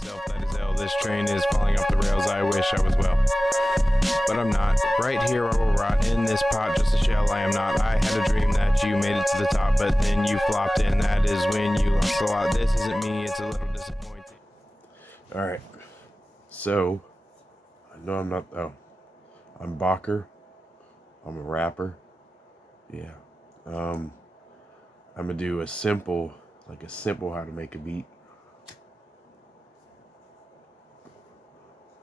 myself, that is ill. This train is falling off the rails. I wish I was well, but I'm not. Right here I will rot in this pot, just a shell. I am not. I had a dream that you made it to the top, but then you flopped, and that is when you lost a lot. This isn't me, it's a little disappointing. Alright, so I know I'm not. Oh, I'm Bacher. I'm a rapper. Yeah. I'm gonna do a simple how to make a beat.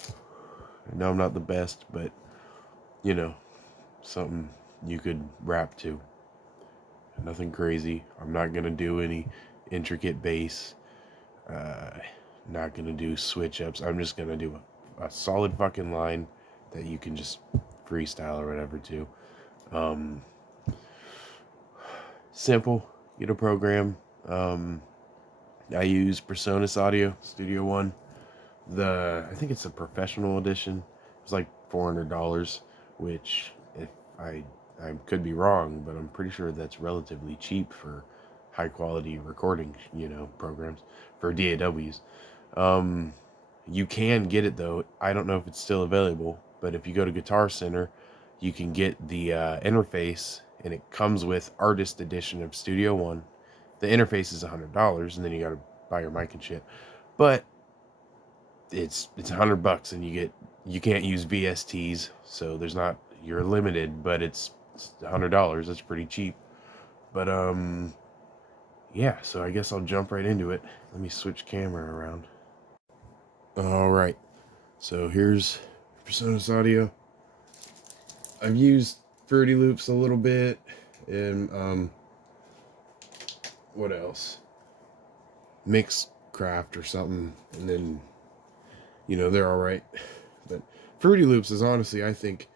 I know I'm not the best, but you know, something you could rap to. Nothing crazy. I'm not gonna do any intricate bass. Not gonna do switch ups. I'm just gonna do a solid fucking line that you can just freestyle or whatever to. Simple. Get a program. I use PreSonus Audio Studio One. I think it's a professional edition. It's like $400, which if I could be wrong, but I'm pretty sure that's relatively cheap for high quality recording, programs for DAWs. You can get it though. I don't know if it's still available, but if you go to Guitar Center, you can get the interface, and it comes with Artist Edition of Studio One. The interface is $100, and then you gotta buy your mic and shit. But it's $100, and you can't use VSTs, so you're limited, but it's $100. That's pretty cheap. But yeah, so I guess I'll jump right into it. Let me switch camera around. All right, so here's PreSonus Audio. I've used Fruity Loops a little bit, and what else? Mixcraft or something, and then they're all right. But Fruity Loops is honestly, I think,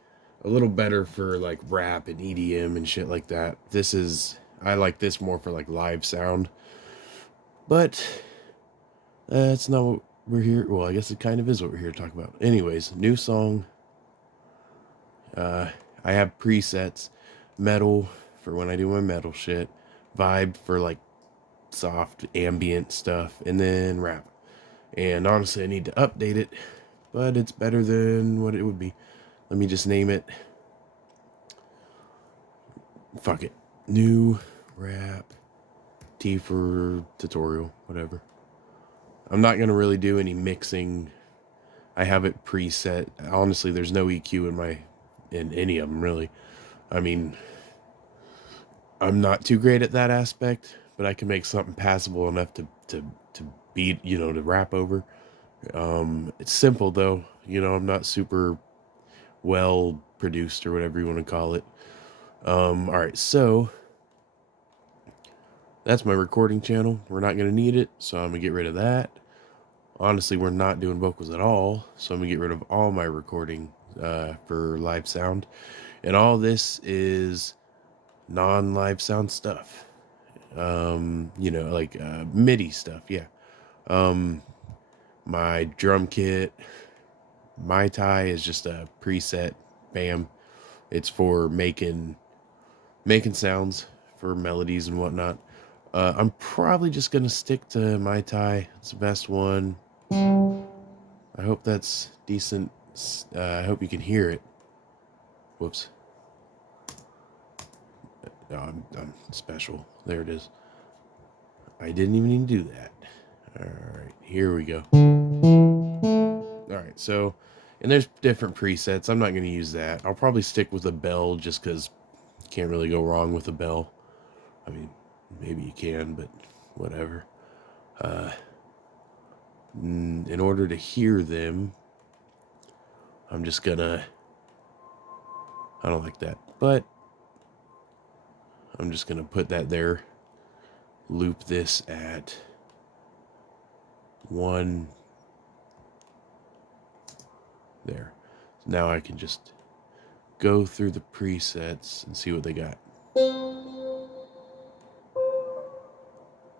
a little better for like rap and EDM and shit like that. I like this more for like live sound. But that's not what we're here. Well, I guess it kind of is what we're here to talk about. Anyways, new song. I have presets. Metal for when I do my metal shit. Vibe for like soft ambient stuff. And then rap. And honestly, I need to update it, but it's better than what it would be. Let me just name it. Fuck it. New rap. T for tutorial, whatever. I'm not going to really do any mixing. I have it preset. Honestly, there's no EQ in any of them, really. I mean, I'm not too great at that aspect, but I can make something passable enough to beat, to rap over. It's simple, though. I'm not super well produced or whatever you want to call it. All right, so that's my recording channel. We're not going to need it, so I'm going to get rid of that. Honestly, we're not doing vocals at all, so I'm going to get rid of all my recording for live sound. And all this is non-live sound stuff. Like MIDI stuff, yeah. My drum kit, Mai Tai is just a preset, bam. It's for making sounds for melodies and whatnot. I'm probably just gonna stick to Mai Tai. It's the best one. I hope that's decent. I hope you can hear it. Whoops. No, I'm special. There it is. I didn't even need to do that. Alright, here we go. Alright, so, and there's different presets. I'm not going to use that. I'll probably stick with a bell just because you can't really go wrong with a bell. I mean, maybe you can, but whatever. In order to hear them, I'm just gonna... I don't like that, but I'm just gonna put that there. Loop this at 1. There. So now I can just go through the presets and see what they got.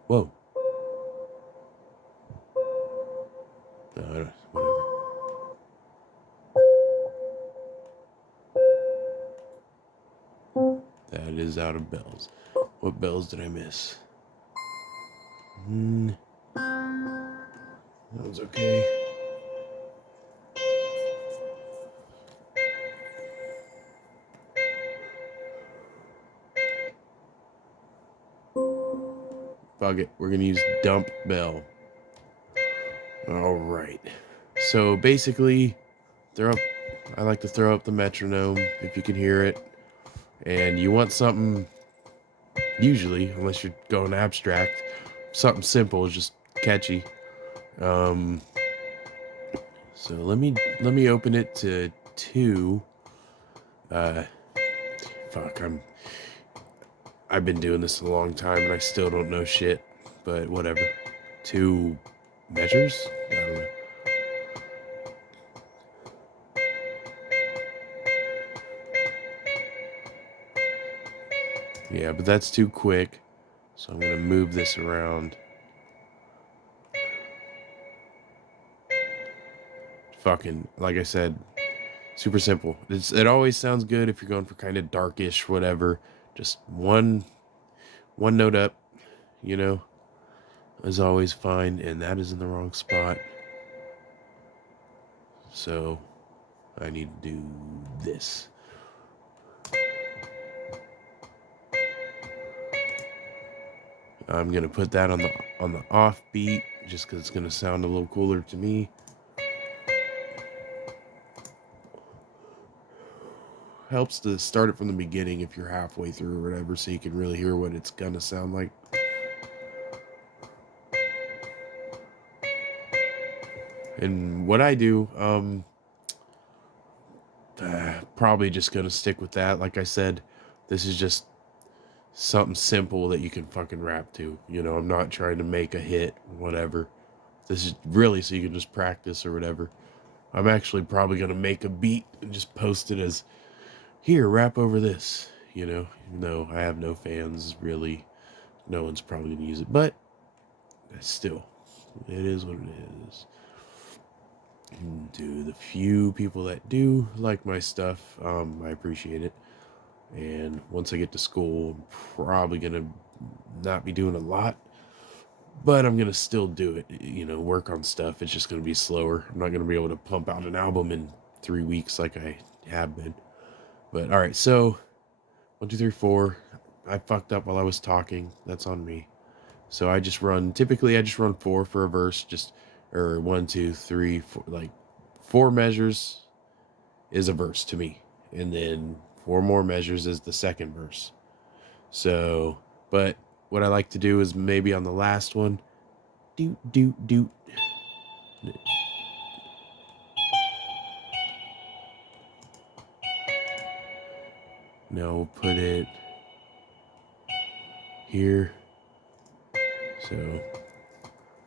Whoa. No, whatever. That is out of bells. What bells did I miss? one's okay. Fuck it. We're gonna use dump bell. All right. So basically, I like to throw up the metronome if you can hear it, and you want something. Usually, unless you're going abstract, something simple is just catchy. So let me open it to 2. Fuck, I've been doing this a long time and I still don't know shit, but whatever. 2 measures? I don't know. Yeah, but that's too quick. So I'm gonna move this around. Fucking, like I said, super simple. It always sounds good if you're going for kind of darkish, whatever. Just one note up, you know, is always fine, and that is in the wrong spot. So I need to do this. I'm gonna put that on the off beat just because it's gonna sound a little cooler to me. Helps to start it from the beginning if you're halfway through or whatever, so you can really hear what it's gonna sound like. And what I do, probably just gonna stick with that. Like I said, this is just something simple that you can fucking rap to. You know, I'm not trying to make a hit, whatever. This is really so you can just practice or whatever. I'm actually probably gonna make a beat and just post it as, here, rap over this. You know, even though I have no fans, really, no one's probably gonna use it. But still, it is what it is. And to the few people that do like my stuff, I appreciate it. And once I get to school, I'm probably gonna not be doing a lot, but I'm gonna still do it. You know, work on stuff. It's just gonna be slower. I'm not gonna be able to pump out an album in 3 weeks like I have been. But all right, so 1, 2, 3, 4. I fucked up while I was talking. That's on me. So typically I just run 4 for a verse, or 1, 2, 3, 4, like 4 measures is a verse to me. And then 4 more measures is the second verse. So, but what I like to do is maybe on the last one, doot, doot, doot. No, we'll put it here. So,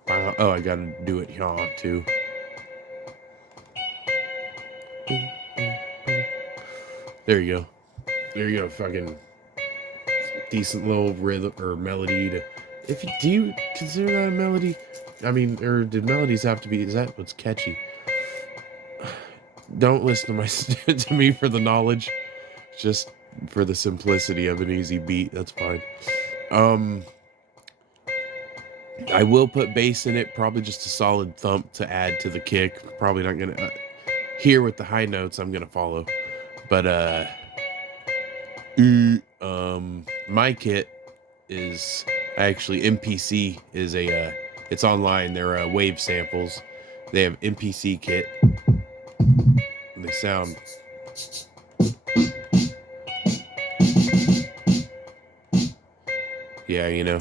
I gotta do it here too. There you go. There you go. Fucking decent little rhythm or melody do you consider that a melody? I mean, or did melodies have to be, is that what's catchy? Don't listen to me for the knowledge, just for the simplicity of an easy beat. That's fine. I will put bass in it, probably just a solid thump to add to the kick. Probably not gonna here with the high notes I'm gonna follow, but my kit is actually MPC is it's online. They're wave samples. They have MPC kit. And they sound yeah, you know,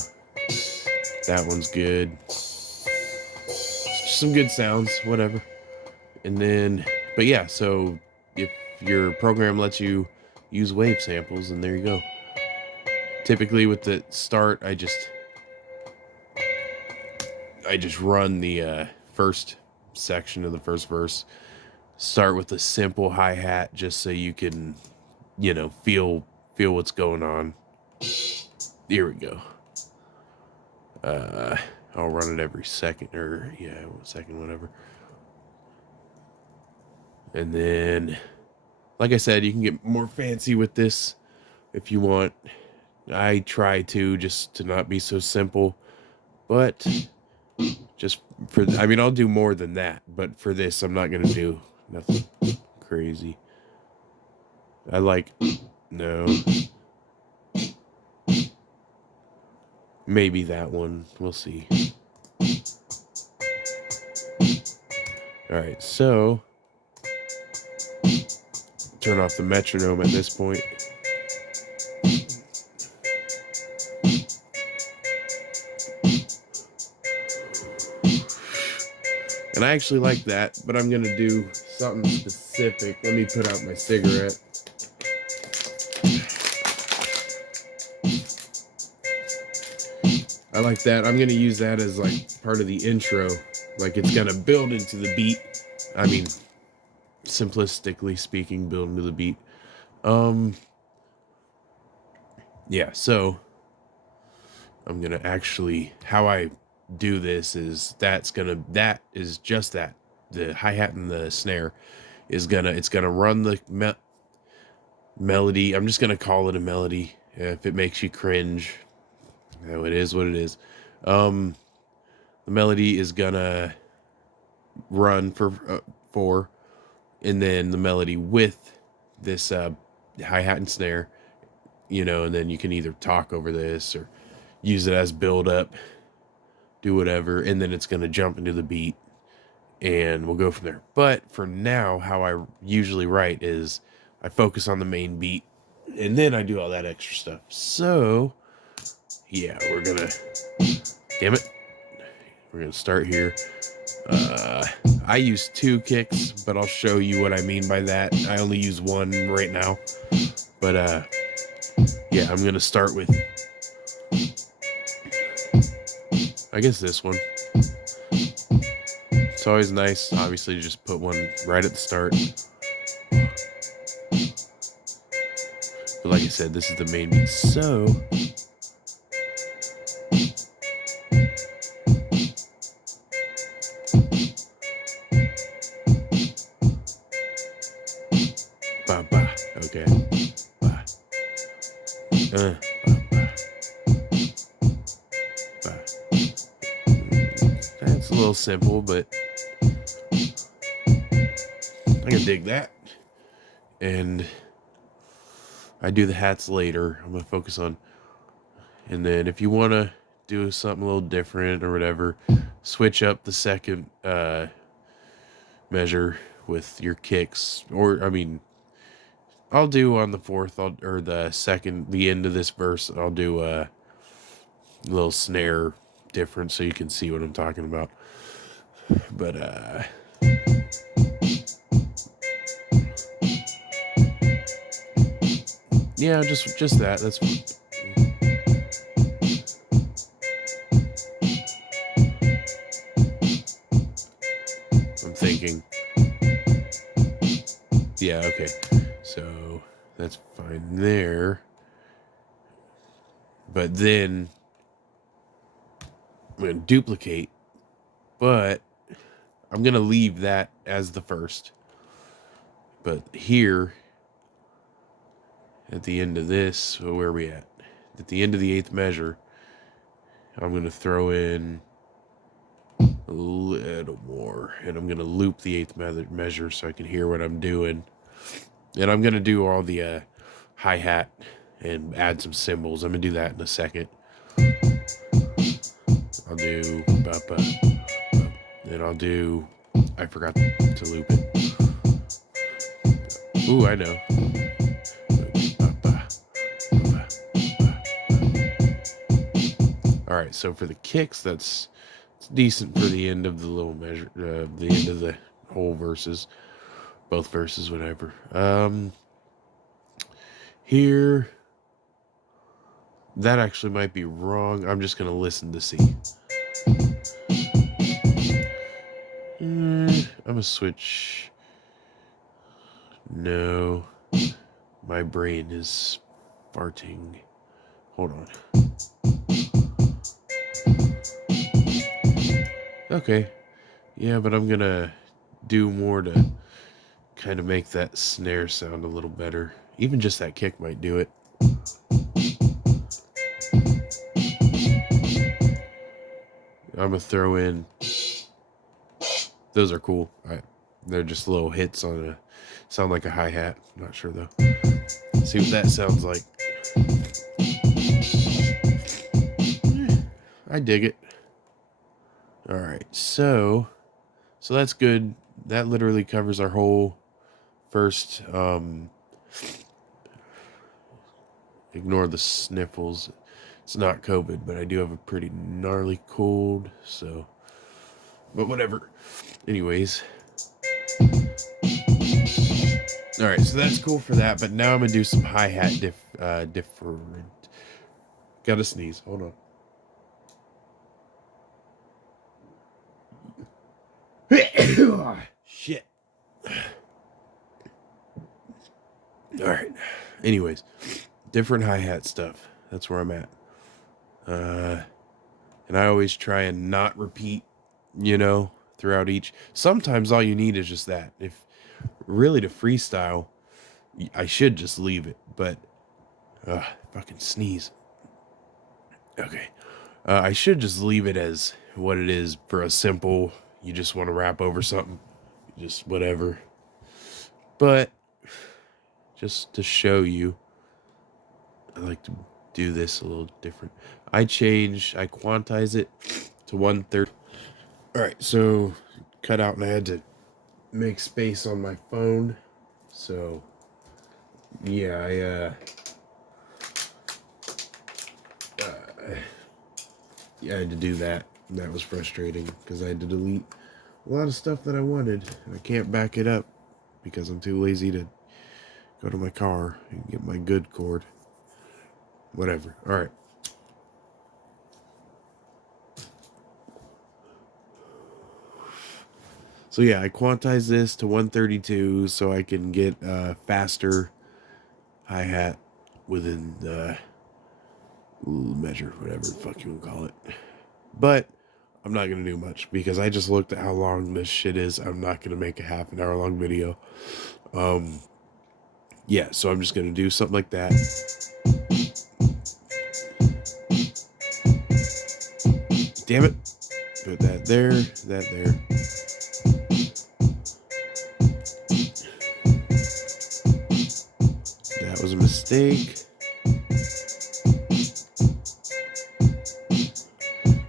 that one's good. Some good sounds, whatever. And then, but yeah, so if your program lets you use wave samples, and there you go. Typically with the start, I just run the first section of the first verse. Start with a simple hi-hat just so you can, you know, feel what's going on. Here we go. I'll run it every second, or yeah, second, whatever. And then, like I said, you can get more fancy with this if you want. I try to just to not be so simple, but Just for, I mean, I'll do more than that, but for this, I'm not going to do nothing crazy. I like, no. Maybe that one. We'll see. Alright, so turn off the metronome at this point. And I actually like that, but I'm going to do something specific. Let me put out my cigarette. I like that. I'm going to use that as like part of the intro. Like it's going to build into the beat. I mean, simplistically speaking, build into the beat. Yeah, so I'm going to actually, how I do this is that is just that. The hi-hat and the snare is it's going to run the melody. I'm just going to call it a melody. If it makes you cringe, it is what it is. The melody is gonna run for 4, and then the melody with this hi-hat and snare, and then you can either talk over this or use it as build up, do whatever, and then it's gonna jump into the beat, and we'll go from there. But for now, how I usually write is I focus on the main beat, and then I do all that extra stuff. So yeah, we're gonna, damn it, we're gonna start here. I use 2 kicks, but I'll show you what I mean by that. I only use 1 right now, but yeah, I'm gonna start with, I guess, this one. It's always nice, obviously, to just put one right at the start. But like I said, this is the main beat, so okay. That's a little simple, but I can dig that. And I do the hats later. I'm going to focus on, and then if you want to do something a little different or whatever, switch up the second measure with your kicks, or I mean, I'll do on the 4th, or the second, the end of this verse, I'll do a little snare different so you can see what I'm talking about. But yeah, just that. That's fine. I'm thinking. Yeah, okay. So that's fine there. But then I'm going to duplicate, but I'm going to leave that as the first. But here, at the end of this, so where are we at? At the end of the 8th measure, I'm going to throw in a little more, and I'm going to loop the 8th measure so I can hear what I'm doing. And I'm going to do all the hi-hat and add some cymbals. I'm going to do that in a second. I'll do and I'll do, I forgot to loop it. Ooh, I know. Alright, so for the kicks, it's decent for the end of the little measure, the end of the whole verses, both verses, whatever. Here, that actually might be wrong. I'm just going to listen to see. I'm going to switch. No, my brain is farting. Hold on. Okay. Yeah, but I'm going to do more to kind of make that snare sound a little better. Even just that kick might do it. gonna throw in. Those are cool. They're just little hits on a. Sound like a hi-hat. Not sure though. See what that sounds like. I dig it. All right, so that's good. That literally covers our whole first. Ignore the sniffles. It's not COVID, but I do have a pretty gnarly cold. So, but whatever. Anyways. All right, so that's cool for that. But now I'm gonna do some hi-hat different. Gotta sneeze. Hold on. Shit. All right. Anyways, different hi-hat stuff. That's where I'm at. And I always try and not repeat, throughout each. Sometimes all you need is just that. If really to freestyle, I should just leave it. But, fucking sneeze. Okay. I should just leave it as what it is for a simple, you just want to rap over something. Just whatever. But, just to show you, I like to do this a little different. I quantize it to 1/3. All right, so cut out, and I had to make space on my phone. So, yeah, I had to do that. That was frustrating because I had to delete a lot of stuff that I wanted. I can't back it up because I'm too lazy to go to my car and get my good cord. Whatever. All right. So yeah, I quantize this to 132 so I can get faster hi-hat within the measure, whatever the fuck you want to call it. But I'm not going to do much because I just looked at how long this shit is. I'm not going to make a half an hour long video. Yeah, so I'm just going to do something like that. Damn it. Put that there, that there. That was a mistake.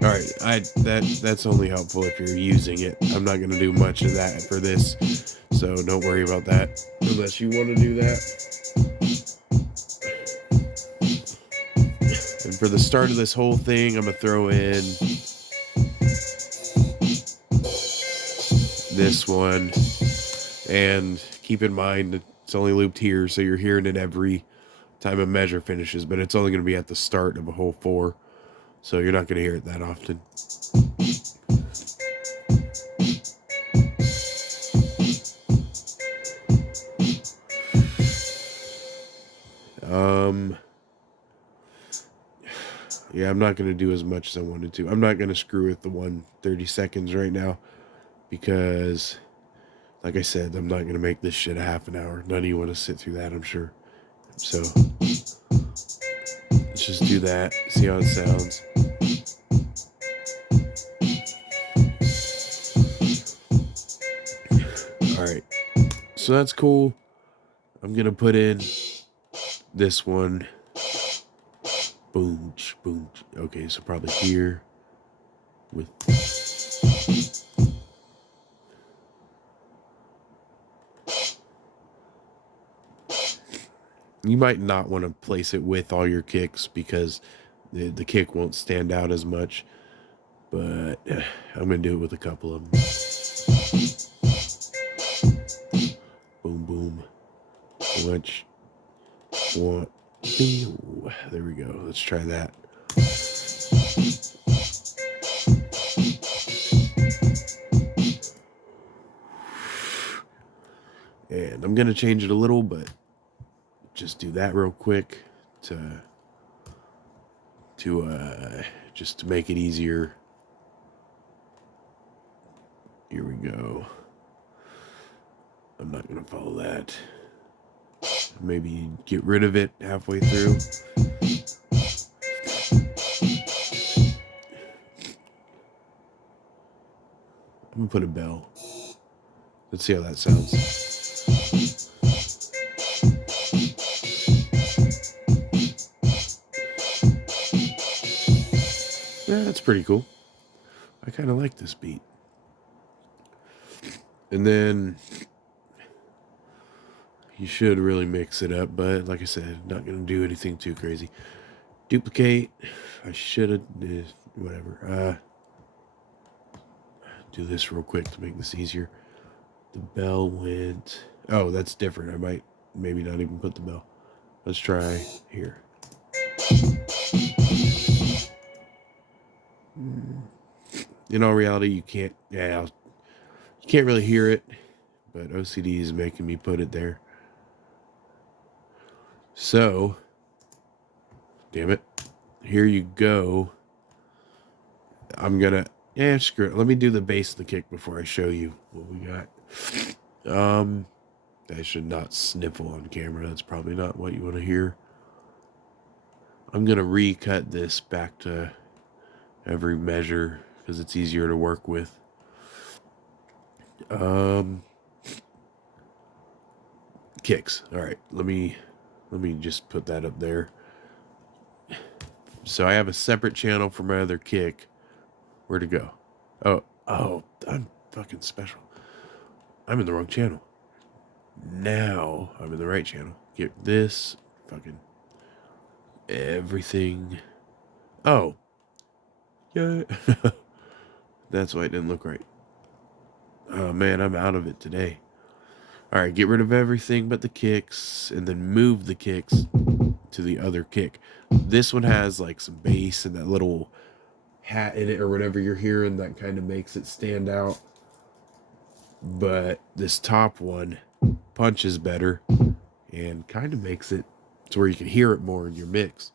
All right, that's only helpful if you're using it. I'm not going to do much of that for this, so don't worry about that unless you want to do that. And for the start of this whole thing, I'm going to throw in this one, and keep in mind it's only looped here, so you're hearing it every time a measure finishes, but it's only going to be at the start of a whole 4. So you're not going to hear it that often. Yeah, I'm not going to do as much as I wanted to. I'm not going to screw with the 1:30 seconds right now because, like I said, I'm not going to make this shit a half an hour. None of you want to sit through that, I'm sure. So let's just do that. See how it sounds. Alright, so that's cool. I'm gonna put in this one. Boom, boom. Okay, so probably here with. You might not want to place it with all your kicks because the kick won't stand out as much. But I'm gonna do it with a couple of them. Boom, boom. Which one? There we go. Let's try that. And I'm gonna change it a little, but just do that real quick to just to make it easier. Here we go. I'm not gonna follow that. Maybe get rid of it halfway through. I'm gonna put a bell. Let's see how that sounds. Yeah, that's pretty cool. I kind of like this beat. And then you should really mix it up, but like I said, not gonna do anything too crazy. Duplicate. I should have whatever. Do this real quick to make this easier. The bell went. Oh, that's different. I might maybe not even put the bell. Let's try here. In all reality, you can't. Yeah, you can't really hear it, but OCD is making me put it there. So, damn it. Here you go. I'm gonna. Yeah, screw it. Let me do the bass and the kick before I show you what we got. I should not sniffle on camera. That's probably not what you want to hear. I'm gonna recut this back to every measure because it's easier to work with. Kicks. All right, let me just put that up there. So I have a separate channel for my other kick. Where'd it go? Oh, I'm fucking special. I'm in the wrong channel. Now I'm in the right channel. Get this fucking everything. Oh. Yeah. That's why it didn't look right. Oh man, I'm out of it today. Alright, get rid of everything but the kicks and then move the kicks to the other kick. This one has like some bass and that little hat in it or whatever you're hearing that kind of makes it stand out. But this top one punches better and kind of makes it to where you can hear it more in your mix.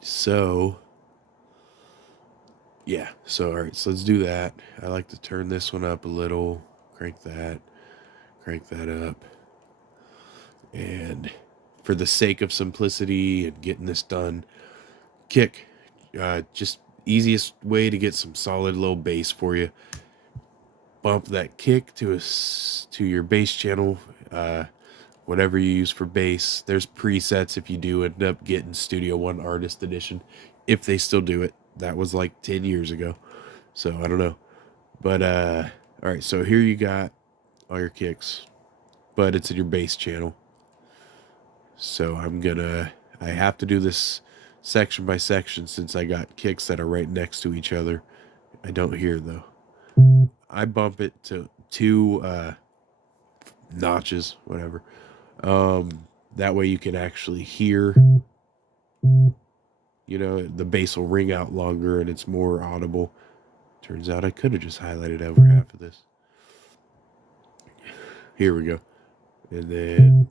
So, yeah. So, all right. So let's do that. I like to turn this one up a little. Crank that up. And for the sake of simplicity and getting this done, kick. Just easiest way to get some solid low bass for you. Bump that kick to your bass channel, whatever you use for bass. There's presets if you do end up getting Studio One Artist Edition, if they still do it. That was like 10 years ago, so I don't know. But all right, so here you got all your kicks, but it's in your bass channel. So I have to do this section by section since I got kicks that are right next to each other. I don't hear though. I bump it to 2 notches, whatever. That way you can actually hear, the bass will ring out longer and it's more audible. Turns out I could have just highlighted over half of this. Here we go. And then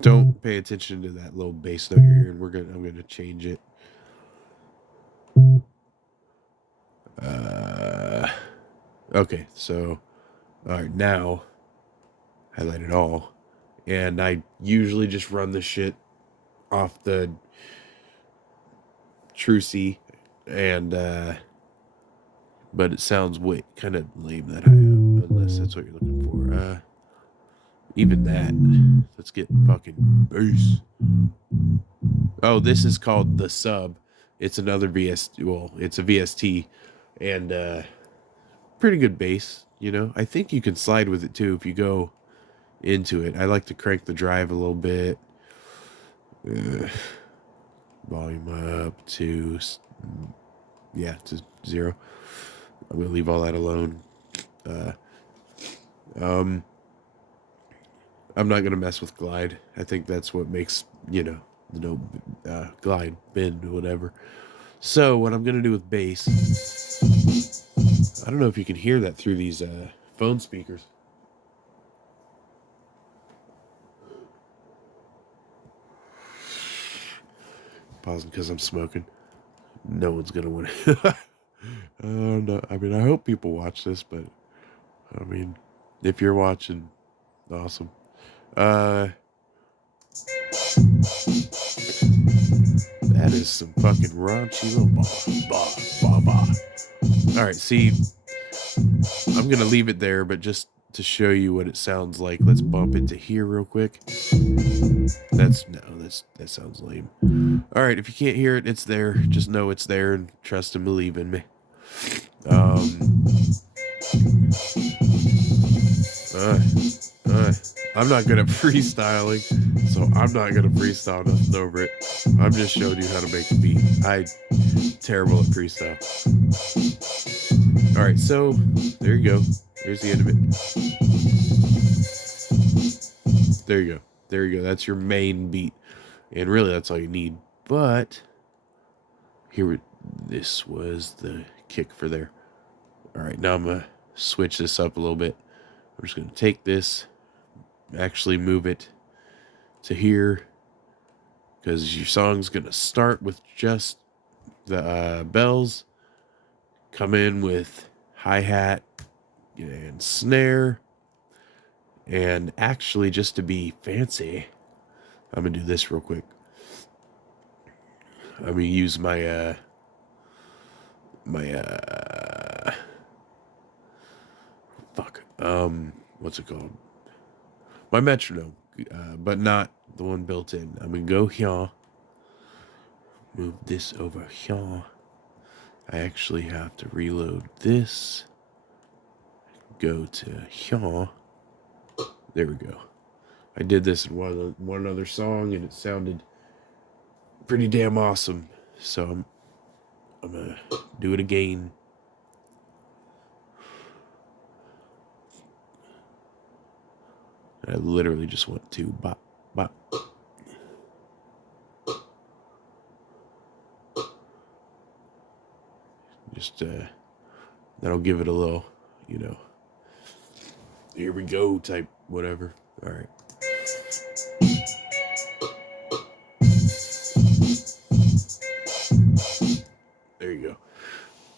don't pay attention to that little bass note you're hearing. I'm gonna change it. Okay, so all right, now highlight it all. And I usually just run the shit off the True C, and but it sounds kind of lame that high up, unless that's what you're looking for. Even that. Let's get fucking bass. Oh, this is called the Sub. It's another VST. Well, it's a VST, and pretty good bass. I think you can slide with it too if you go into it. I like to crank the drive a little bit. Volume up to 0. I'm gonna leave all that alone. I'm not gonna mess with glide. I think that's what makes the note glide, bend, whatever. So what I'm gonna do with bass, I don't know if you can hear that through these phone speakers. Pausing because I'm smoking. No one's gonna win. No, I mean, I hope people watch this, but I mean, if you're watching, awesome. That is some fucking raunchy little bah. All right, see, I'm gonna leave it there, but just to show you what it sounds like, let's bump it to here real quick. That sounds lame. All right, if you can't hear it, it's there. Just know it's there and trust and believe in me. I'm not good at freestyling, so I'm not gonna freestyle nothing over it. I'm just showing you how to make a beat. I'm terrible at freestyle. All right, so there you go. There's the end of it. There you go. There you go. That's your main beat, and really, that's all you need. But this was the kick for there. All right, now I'm gonna switch this up a little bit. I'm just gonna take this, actually move it to here, because your song's gonna start with just the bells, come in with hi-hat and snare, and actually, just to be fancy, I'm gonna do this real quick. I'm gonna use my what's it called? My metronome, but not the one built in. I'm gonna go here, move this over here. I actually have to reload this. Go to here. There we go. I did this in one other song, and it sounded pretty damn awesome. So I'm gonna do it again. I literally just want to bop, bop. Just that'll give it a little, here we go type whatever. All right. There you go.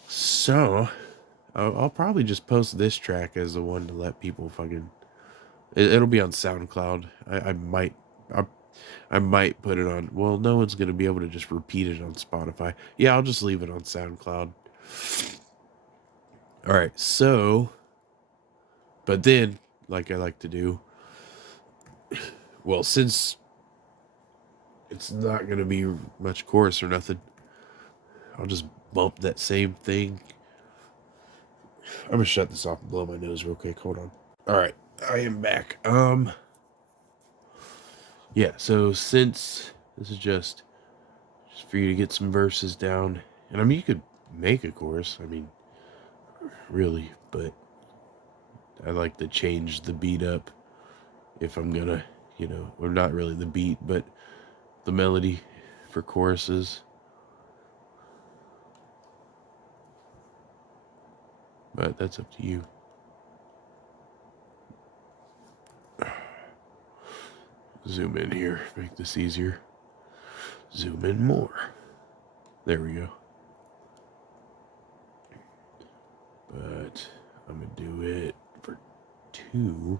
So I'll probably just post this track as the one to let people fucking. It'll be on SoundCloud. I might put it on. Well, no one's gonna be able to just repeat it on Spotify. Yeah, I'll just leave it on SoundCloud. All right. So, but then, like I like to do. Well, since it's not gonna be much chorus or nothing, I'll just bump that same thing. I'm gonna shut this off and blow my nose real quick. Hold on. All right, I am back. Yeah. So since this is just for you to get some verses down, and I mean you could make a chorus. I mean, really, but I like to change the beat up if I'm gonna, or not really the beat, but the melody for choruses. But that's up to you. Zoom in here, make this easier. Zoom in more. There we go. But I'm gonna do it for 2.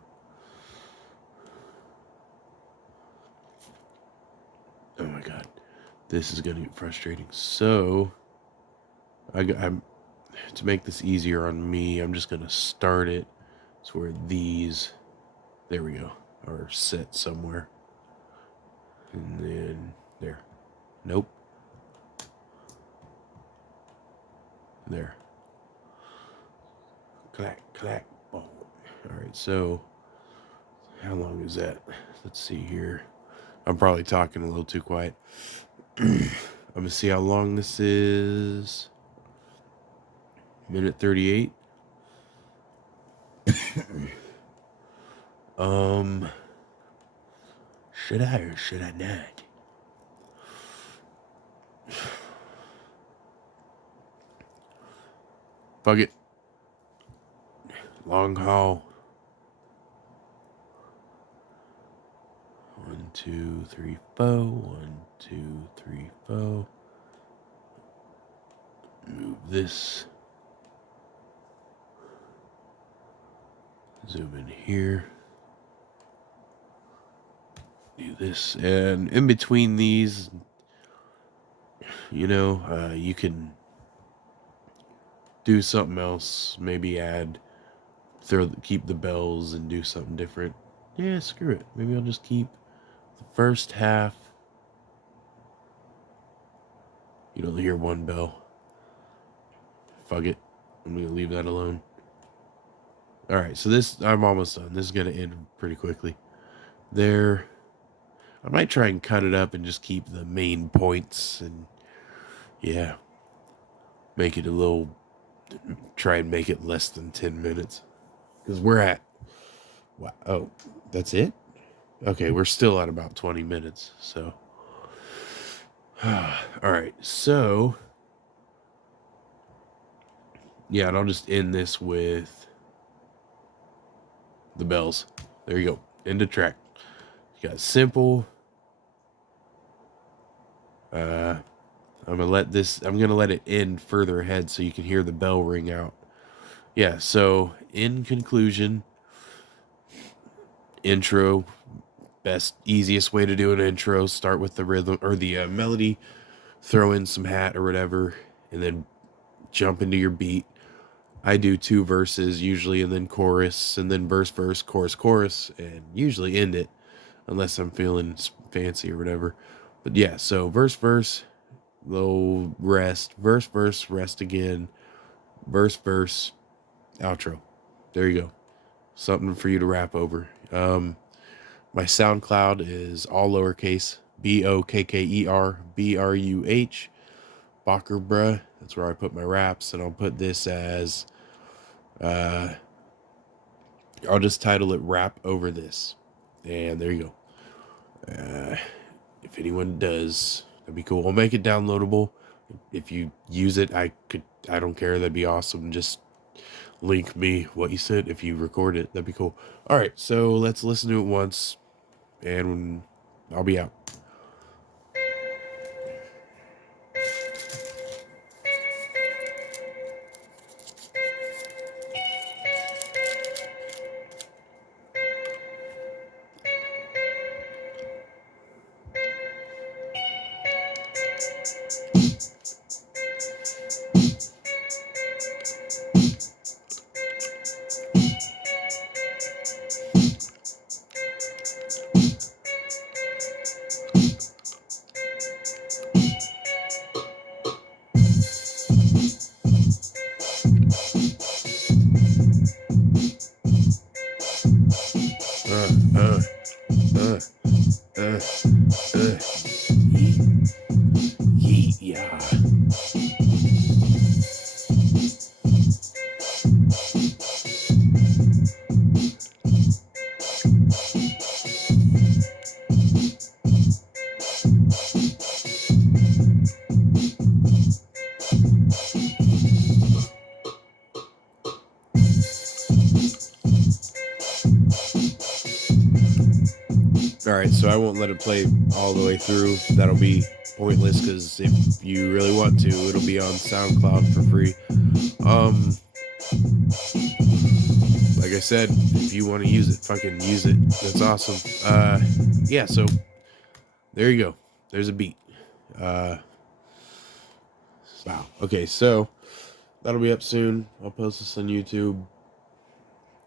Oh my god, this is gonna get frustrating. So I'm to make this easier on me, I'm just gonna start it so where these, there we go, are set somewhere. And then there. Nope. There. Clack, clack, boom. All right, so how long is that? Let's see here. I'm probably talking a little too quiet. I'm gonna see how long this is. Minute 38. Should I or should I not? Fuck it. Long haul. 1, 2, 3, 4. 1, 2, 3, 4. Move this. Zoom in here. Do this. And in between these, you know, you can do something else, maybe keep the bells and do something different. Yeah, screw it. Maybe I'll just keep the first half. You don't hear one bell. Fuck it. I'm gonna leave that alone. Alright, so I'm almost done. This is gonna end pretty quickly. There. I might try and cut it up and just keep the main points and yeah. Make it try and make it less than 10 minutes. Because we're at, wow, oh, that's it? Okay, we're still at about 20 minutes, so. Alright, so. Yeah, and I'll just end this with the bells. There you go. End of track. You got simple. I'm gonna let it end further ahead so you can hear the bell ring out. Yeah, so in conclusion, intro, easiest way to do an intro, start with the rhythm or the melody, throw in some hat or whatever, and then jump into your beat. I do 2 verses usually, and then chorus, and then verse, chorus, and usually end it, unless I'm feeling fancy or whatever. But yeah, so verse, little rest, verse, rest again, verse, outro. There you go. Something for you to rap over. My SoundCloud is all lowercase, BOKKERBRUH, Bockerbruh. That's where I put my raps, and I'll put this as, I'll just title it Rap Over This. And there you go. If anyone does, that'd be cool. I'll make it downloadable. If you use it, I don't care. That'd be awesome. Just link me what you said. If you record it, that'd be cool. All right, so let's listen to it once, and I'll be out. Yeah. All right, so I won't let it play all the way through. That'll be pointless because if you really want to, it'll be on SoundCloud for free. Like I said, if you want to use it, fucking use it. That's awesome. Yeah, so there you go. There's a beat. Wow. Okay, so that'll be up soon. I'll post this on YouTube.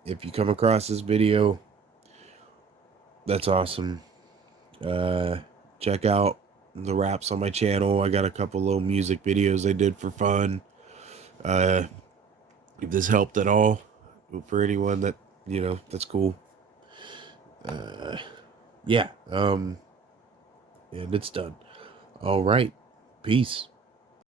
If you come across this video, that's awesome. Check out the raps on my channel. I got a couple little music videos I did for fun. If this helped at all for anyone that, that's cool. Yeah. And it's done. All right. Peace.